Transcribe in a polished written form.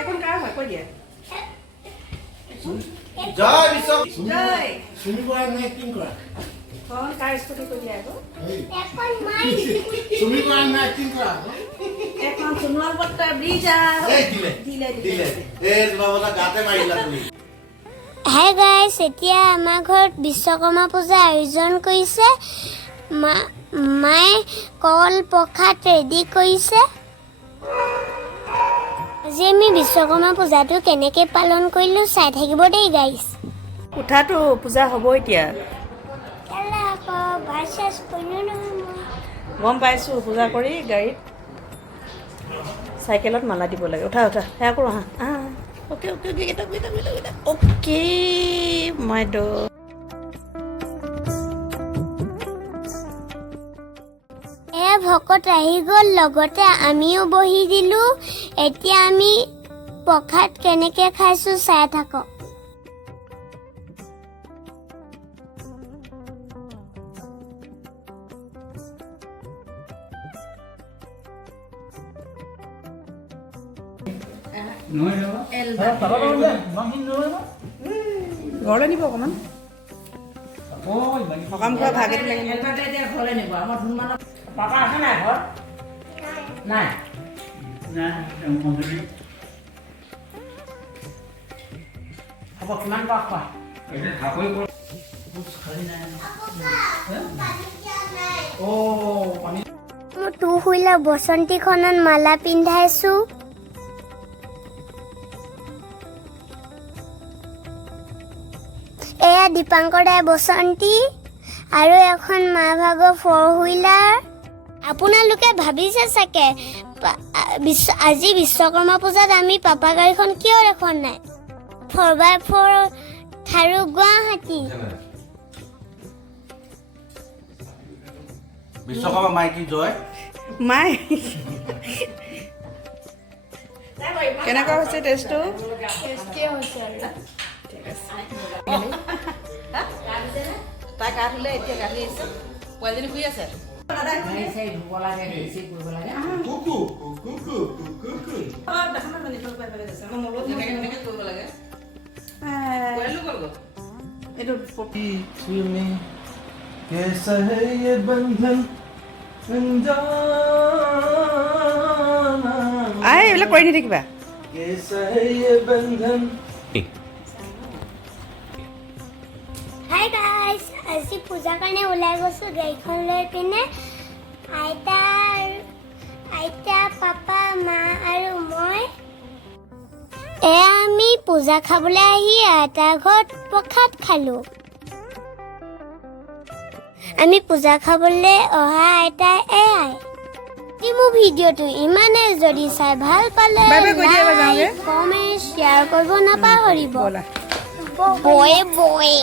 এখন কাৰ হয় কৈ দিয়ে জয় বিশ্ব জয় শুনি কৰা নে এক্টিং কৰা কোন কাৰ স্কুটি কৈ দিয়ে আকৌ এখন মাই শুনি কৰা নে এক্টিং কৰা এখন সোণোৱাল বট্টাৰ ব্ৰিজ এই দিলে এই জবাবটা গাতে মাৰিলা তুমি হাই গাইস এতিয়া আমাৰ ঘৰত বিশ্বকৰ্মা পূজা আয়োজন কৰিছে মায়ে কল প্ৰসাদ ৰেডি কৰিছে আজি আমি বিশ্বকৰ্মা পূজাটো কেনেকৈ পালন কৰিলোঁ চাই থাকিব দেই গাইস উঠাটো পূজা হ'ব এতিয়া গম পাইছোঁ পূজা কৰি গাড়ীত চাইকেলত মালা দিব লাগে উঠা সেয়া কৰোঁ হা অ'কে অ'কে মাই ড এয়া ভকত আহি গ'ল লগতে আমিও বহি দিলোঁ এতিয়া আমি প্ৰসাদ কেনেকৈ খাইছোঁ চাই থাকক ঘৰলৈ নিব অকণমান সকাম খোৱা ভাগেই লাগিব ঘৰলৈ নিব আমাৰ ধুনমানৰ পাপা আছে নাই ঘৰত নাই হ'ব কিমান খোৱা খোৱা মোৰ তুহুলা বসন্তীখনত মালা পিন্ধাইছোঁ এয়া দীপাংকৰ দাই বসন্তী আৰু এখন মা ভাগৰ ফ'ৰ হুইলাৰ আপোনালোকে ভাবিছে চাগে আজি বিশ্বকৰ্মা পূজাত আমি পাপা গাড়ীখন কিয় দেখা নাই 4x4 থাৰু গুৱাহাটী বিশ্বকৰ্মা মাইকী জয় মাই কেনেকুৱা হৈছে টেষ্টটো তাই গা ধুলে এতিয়া গা ধুই আহিছে পোৱালীজনী শুই আছে कैसा है ये बंधन अनजाना আই এইবিলাক কৰি নিথাকিবা कैसा है ये बंधन হাই গাইছ আজি পূজাৰ কাৰণে ওলাই গৈছোঁ গাড়ীখন লৈ পিনে আইতা পাপা মা আৰু মই এয়া আমি পূজা খাবলৈ আহি আইতাৰ ঘৰত প্ৰসাদ খালোঁ আমি পূজা খাবলৈ অহা আইতা এয়াই মোৰ ভিডিঅ'টো ইমানেই যদি চাই ভাল পালে লাইক কমেণ্ট শ্বেয়াৰ কৰিব নাপাহৰিব বয়ে